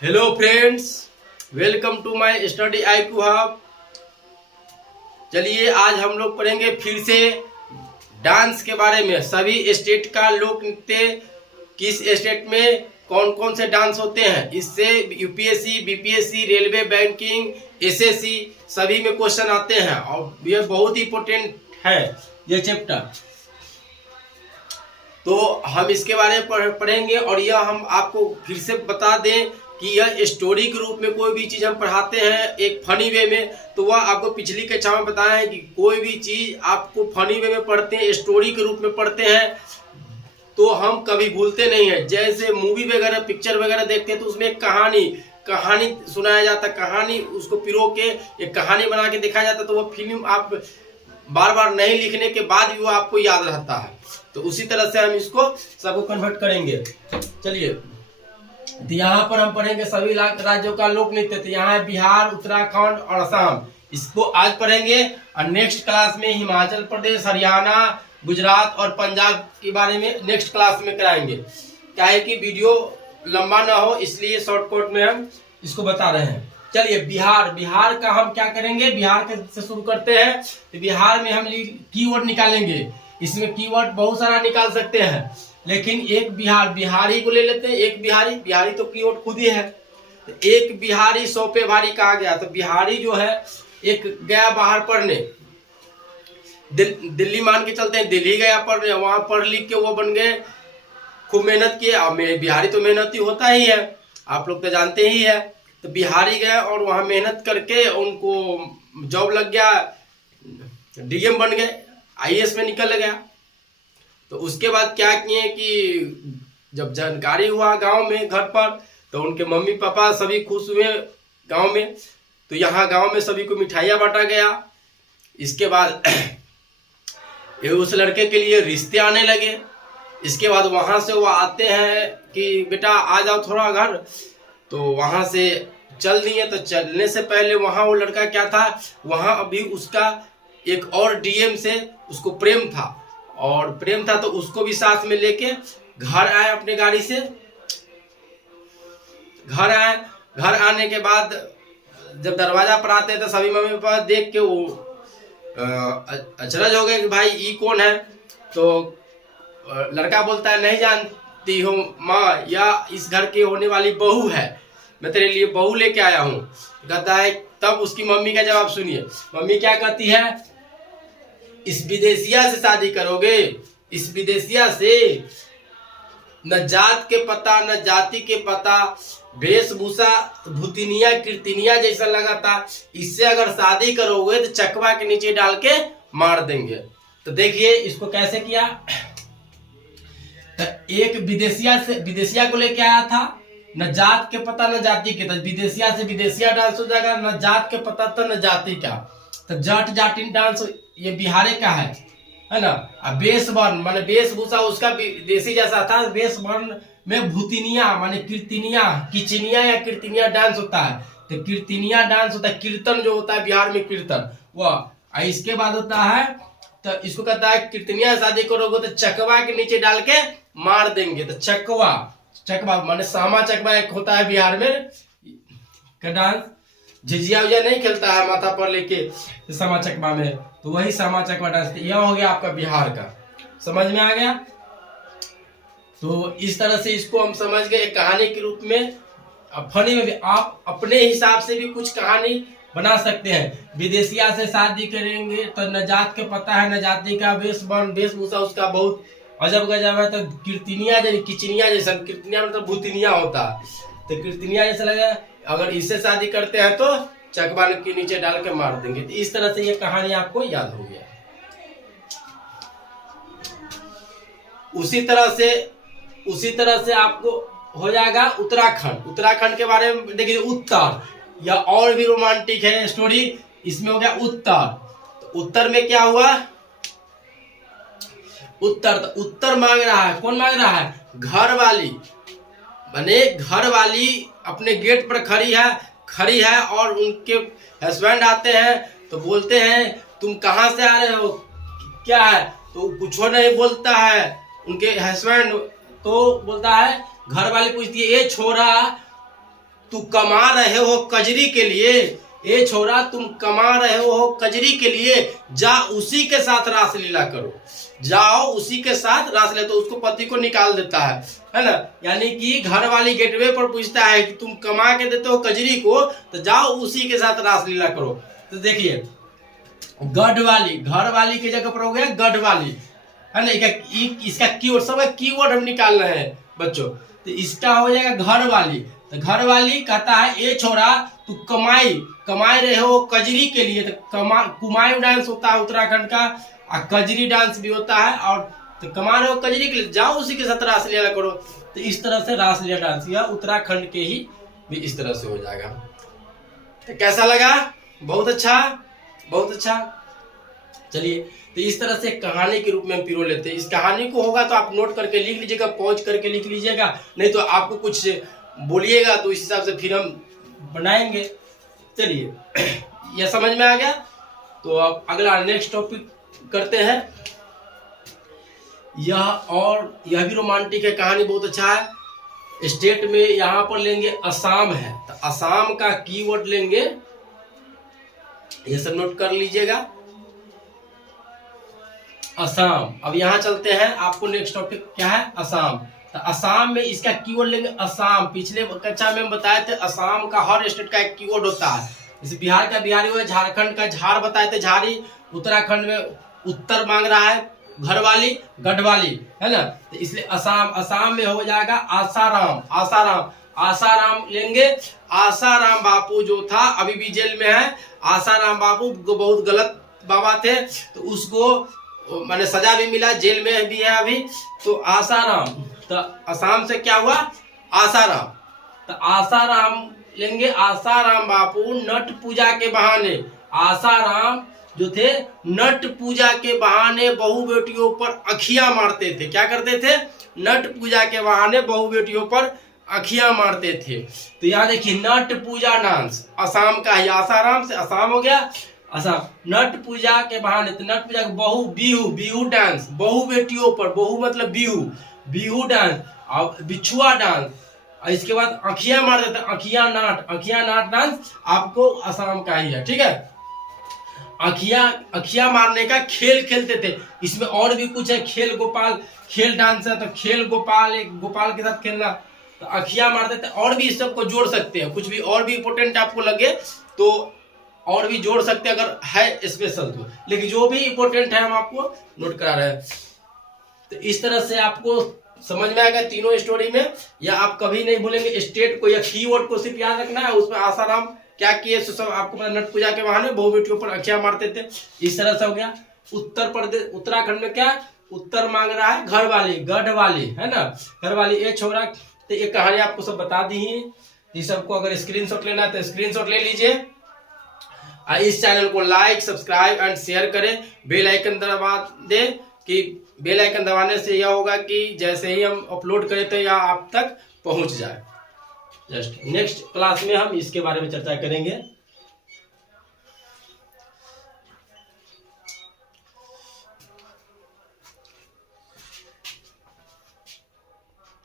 Hello friends, welcome to my study IQ hub. चलिए आज हम लोग पढ़ेंगे फिर से डांस के बारे में। सभी स्टेट का लोक नृत्य, किस स्टेट में कौन कौन से डांस होते हैं, इससे UPSC, BPSC, railway, banking, SSC सभी में क्वेश्चन आते हैं और यह बहुत ही इम्पोर्टेंट है ये चैप्टर। तो हम इसके बारे में पढ़ेंगे और यह हम आपको फिर से बता दें कि यह स्टोरी के रूप में कोई भी चीज़ हम पढ़ाते हैं एक फनी वे में, तो वह आपको पिछली कक्षा में बताया है कि कोई भी चीज़ आपको फनी वे में पढ़ते हैं, स्टोरी के रूप में पढ़ते हैं तो हम कभी भूलते नहीं हैं। जैसे मूवी वगैरह, पिक्चर वगैरह देखते हैं तो उसमें एक कहानी सुनाया जाता है, कहानी उसको पिरो के एक कहानी बना के दिखाया जाता है, तो वह फिल्म आप बार बार नहीं लिखने के बाद भी वो आपको याद रहता है। तो उसी तरह से हम इसको सबको कन्वर्ट करेंगे। चलिए, तो यहाँ पर हम पढ़ेंगे सभी राज्यों का लोक नृत्य। तो यहाँ है बिहार, उत्तराखंड और असम, इसको आज पढ़ेंगे और नेक्स्ट क्लास में हिमाचल प्रदेश, हरियाणा, गुजरात और पंजाब के बारे में नेक्स्ट क्लास में कराएंगे। क्या है कि वीडियो लंबा ना हो इसलिए शॉर्टकट में हम इसको बता रहे हैं। चलिए, बिहार का हम क्या करेंगे, बिहार से शुरू करते हैं। तो बिहार में हम कीवर्ड निकालेंगे। इसमें कीवर्ड बहुत सारा निकाल सकते हैं, लेकिन एक बिहारी को ले लेते हैं। एक बिहारी तो कीवर्ड खुद ही है। तो एक बिहारी 100 पे भारी कहा गया। तो बिहारी जो है एक गया बाहर पढ़ने, दिल्ली मान के चलते हैं, दिल्ली गया पढ़ने, वहां पढ़ लिख के वो बन गए, खूब मेहनत किए। अब बिहारी तो मेहनती होता ही है, आप लोग तो जानते ही है। तो बिहारी गए और वहां मेहनत करके उनको जॉब लग गया, डीएम बन गए, IAS में निकल गया। तो उसके बाद क्या किए कि जब जानकारी हुआ गांव में, घर पर, तो उनके मम्मी पापा सभी खुश हुए गांव में। तो यहाँ गांव में सभी को मिठाइयाँ बांटा गया। इसके बाद उस लड़के के लिए रिश्ते आने लगे। इसके बाद वहां से वो आते हैं कि बेटा आ जाओ थोड़ा घर। तो वहां से चल दिए। तो चलने से पहले वहां वो लड़का क्या था, वहां अभी उसका एक और डीएम से उसको प्रेम था, तो उसको भी साथ में लेके घर आए अपने गाड़ी से। घर आने के बाद जब दरवाजा पर आते हैं तो सभी मम्मी पापा देख के वो अचरज हो गए कि भाई ये कौन है। तो लड़का बोलता है नहीं जानती हो माँ, या इस घर की होने वाली बहू है, मैं तेरे लिए बहू लेके आया हूँ। कहता है, तब उसकी मम्मी का जवाब सुनिए। मम्मी क्या कहती है, इस विदेशिया से शादी करोगे, इस विदेशिया से न जात के पता न जाति के पता, वेशभूषा भूतिनिया कीर्तिनिया जैसा लगा था, इससे अगर शादी करोगे तो चकवा के नीचे डाल के मार देंगे। तो देखिए इसको कैसे किया। तो एक विदेशिया को लेके आया था, न जात के पता न जाति के, तो विदेशिया से विदेशिया डांस हो जाएगा, न जात के पता तो न जाति का। तो जाट जाटिन डांस ये बिहारी का है ना। अब वेशवर्ण माने वेशभूषा उसका देसी जैसा था। वेशवर्ण में भूतिनिया माने कीर्तिनिया, किचनिया या कीर्तिनिया डांस होता है। तो कीर्तिनिया डांस होता है, कीर्तन जो होता है बिहार में, कीर्तन वह। इसके बाद होता है, तो इसको कहता है कीर्तनिया शादी करोगे तो चकवा के नीचे डाल के मार देंगे। तो चकवा माने सामा चकवा एक होता है बिहार में का डांस। झिझिया उजिया नहीं खेलता है माथा पर लेके सामा चकवा में, तो वही सामा चकवा डांस। यह हो गया आपका बिहार का। समझ में आ गया। तो इस तरह से इसको हम समझ गए कहानी के रूप में। फनी में भी आप अपने हिसाब से भी कुछ कहानी बना सकते हैं। विदेशिया से शादी करेंगे तो न जात के पता है न जाति का, वेशभूषा उसका बहुत अजब गजब है। तो कीर्तिनिया जैसे, किचनिया जैसा, कीर्तिनिया मतलब भूतिनिया होता है, तो कीर्तिनिया जैसा लगा, अगर इससे शादी करते हैं तो चकवा के नीचे डाल के मार देंगे। तो इस तरह से ये कहानी आपको याद हो गया। उसी तरह से आपको हो जाएगा उत्तराखंड के बारे में। देखिए, उत्तर या और भी रोमांटिक है स्टोरी। इसमें हो गया उत्तर। तो उत्तर में क्या हुआ, उत्तर मांग रहा है। कौन मांग रहा है, घर वाली, माने घर वाली अपने गेट पर खड़ी है और उनके हस्बैंड आते हैं तो बोलते हैं तुम कहाँ से आ रहे हो, क्या है। तो कुछ नहीं बोलता है उनके हस्बैंड। तो बोलता है, घर वाली पूछती है, ए छोरा तू कमा रहे हो कजरी के लिए, ए छोरा तुम कमा रहे हो कजरी के लिए, जा उसी के साथ रासलीला करो, जाओ उसी के साथ रासलीला। तो उसको पति को निकाल देता है ना। यानी कि घर वाली गेटवे पर पूछता है कि तुम कमा के देते हो कजरी को, तो जाओ उसी के साथ रासलीला करो। तो देखिए गढ़ वाली, घर वाली की जगह पर हो गया गढ़ वाली, है ना। इसका कीवर्ड, सब कीवर्ड हम निकाल रहे हैं बच्चों। तो इसका हो जाएगा घर वाली। तो घर वाली कहता है ए छोरा तू कमाई रहे हो कजरी के लिए। तो कुमाऊं डांस होता है उत्तराखंड का, और कजरी डांस भी होता है। और तो कमा रहे हो कजरी के लिए, जाओ उसी के साथ रासलीला करो। तो इस तरह से रासलीला डांस यह उत्तराखंड के ही भी इस तरह से हो जाएगा। तो कैसा लगा? बहुत अच्छा, बहुत अच्छा। चलिए, तो इस तरह से कहानी के रूप में हम पिरो लेते हैं। इस कहानी को होगा तो आप नोट करके लिख लीजिएगा, पॉज करके लिख लीजिएगा, नहीं तो आपको कुछ बोलिएगा तो इस हिसाब से फिर हम बनाएंगे। चलिए, यह समझ में आ गया। तो अब अगला नेक्स्ट टॉपिक करते हैं। यह भी रोमांटिक है, कहानी बहुत अच्छा है। स्टेट में यहाँ पर लेंगे असम है, तो असम का कीवर्ड लेंगे, ये सब नोट कर लीजिएगा, असम। अब यहाँ चलते हैं, आपको नेक्स्ट टॉपिक क्या है? असम। तो असम में इसका कीवर्ड लेंगे असम। पिछले कक्षा में हम बताए थे असम का हर स्टेट का एक कीवर्ड होता है। जैसे बिहार का बिहारी हुआ, झारखंड का झार बताए थे झारी, उत्तराखंड में उत्तर मांग रहा है घर वाली गढ़वाली, है ना। तो इसलिए असम में हो जाएगा आसाराम लेंगे। आसाराम बापू जो था अभी भी जेल में है। आसाराम बापू बहुत गलत बाबा थे, तो उसको माने सजा भी मिला, जेल में भी है अभी। तो आसाराम, तो असम से क्या हुआ? आसाराम। तो आसाराम लेंगे। आसाराम बापू नट पूजा के बहाने, आसाराम जो थे नट पूजा के बहाने बहु बेटियों पर अखियां मारते थे। क्या करते थे? नट पूजा के बहाने बहु बेटियों पर अखियां मारते थे। तो यहाँ देखिए नट पूजा डांस असम का ही, आसाराम से असम हो गया। असम नट पूजा के बहाने, तो नट पूजा बहु बिहू डांस, बहु बेटियों पर, बहु मतलब बिहू डांस, और बिछुआ डांस, और इसके बाद अखियां मार देते, अखियां नाट डांस आपको असम का ही है, ठीक है। अखियां मारने का खेल खेलते थे। इसमें और भी कुछ है, खेल गोपाल, खेल डांस है, तो खेल गोपाल, एक गोपाल के साथ खेलना, तो अखियां मारते थे। और भी इस सब को जोड़ सकते हैं, कुछ भी और भी इंपोर्टेंट आपको लगे तो और भी जोड़ सकते हैं अगर है स्पेशल तो, लेकिन जो भी इंपोर्टेंट है हम आपको नोट करा रहे हैं। तो इस तरह से आपको समझ में आएगा तीनों स्टोरी में, या आप कभी नहीं भूलेंगे स्टेट को या कीवर्ड को सिर्फ याद रखना है। उसमें आसाराम क्या किए सब आपको पता, नट पूजा के बहाने बहु बेटियों पर अखियां मारते थे, इस तरह से हो गया। उत्तर प्रदेश उत्तराखंड में क्या उत्तर मांग रहा है घर वाली गढ़ वाली, है ना, घर वाली ए छोरा। तो ये कहानी आपको सब बता दी है। इस सबको अगर स्क्रीनशॉट लेना है तो स्क्रीनशॉट ले लीजिए। इस चैनल को लाइक, सब्सक्राइब एंड शेयर करें। बेल आइकन दबा दे, कि बेल आइकन दबाने से यह होगा कि जैसे ही हम अपलोड करें तो यह आप तक पहुंच जाए। जस्ट नेक्स्ट क्लास में हम इसके बारे में चर्चा करेंगे।